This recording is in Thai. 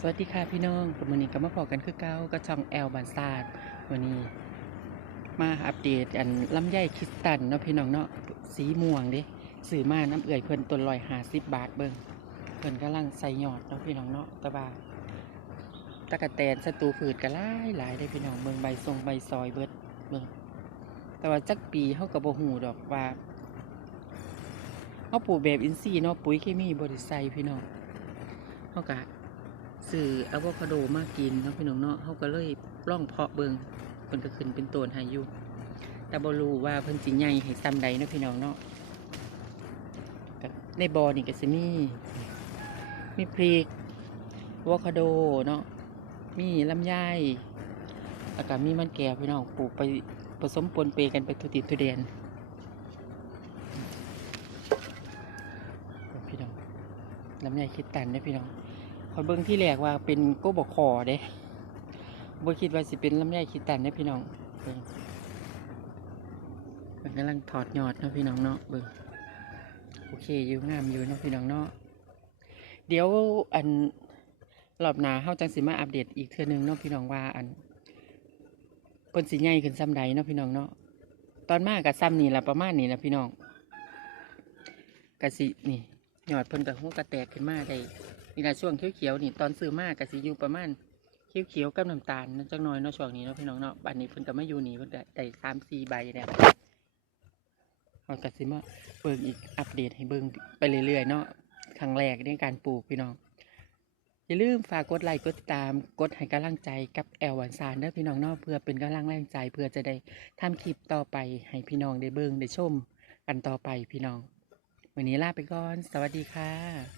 สวัสดีค่ะพี่น้องวันนี้ก็มาพอกันคือเก้าก็ช่องแอลบานซาดวันนี้ มาอัปเดตอันลำไยคริสตันเนาะพี่น้องเนาะสีม่วงด้สื่อมาน้ำเอื่อยเพิ่นต้นลอยหาสิบบาทเบิ่งเพิ่นกำลังใส่หยอดเนาะพี่น้องเนาะตะบาตะกะแตนศัตรูผืดก็หลายหลายได้พี่น้องเบิ่งใบทรงใบซอยเบิดเบิ่งแต่ว่าจักปีเฮาก็บ่ฮู้ดอกว่าเฮาปลูกแบบอินทรีย์เนาะปุ๋ยเคมีบ่ได้ใส่พี่น้องเฮาก็ ซื้ออะโวคาโดมากินเนาะพี่น้องเนาะเขาก็เลยล่องเพาะเบิงเพิ่นก็ขึ้นเป็นต้นให้อยู่แต่บ่รู้ว่าเพิ่นสิใหญ่ให้ซ้ำใดเนาะพี่น้องเนาะก็ในบ่อนี่ก็สิมี มีพริกอะโวคาโดเนาะมีลำไยแล้วก็มีมันแก้วพี่น้องปลูกไปผสมปนเปกันไปทุติทุเดียนพี่น้องลำไยคิดตันเด้พี่น้อง ขอยเบิ่งที่แรกว่าเป็นโกบกคอเด้บ่คิดว่าสิเป็นลำไยคิดตันเด้พี่น้องเบิ่งเบิ่งกำลังถอดยอดเนาะพี่น้องเนาะเบิ่งโอเคอยู่งามอยู่เนาะพี่น้องเนาะเดี๋ยวอันรอบหนาเฮาจังสิมาอัปเดตอีกเทื่อนึงเนาะพี่น้องว่าอันเพิ่นสิใหญ่ขึ้นซ้ำใดเนาะพี่น้องเนาะตอนมาก็ซ้ำนี่ละประมาณนี้ละพี่น้องก็สินี่ยอดเพิ่นก็หัวกระแตกขึ้นมาได้ นี่นะช่วงเขียวๆนี่ตอนซื้อมากกสิอยู่ประมาณเขียวๆกับน้ำตาลนะจังน้อยเนาะช่วงนี้เนาะพี่น้องเนาะบัดนี้เพิ่นก็ไมาอยู่นี่เพิ่นก็ได้สามสี่ใบแล้วเราก็สิมาเบิ่งอีกอัปเดตให้เบิ่งไปเรื่อยๆเนาะครั้งแรกในการปลูกพี่น้องอย่าลืมฝากกดไลค์กดติดตามกดให้กำลังใจกับแอลหวานซานเด้อพี่น้องเนาะเพื่อเป็นกำลังแรงใจเพื่อจะได้ทำคลิปต่อไปให้พี่น้องได้เบิ่งได้ชมกันต่อไปพี่น้อง วันนี้ลาไปก่อน สวัสดีค่ะ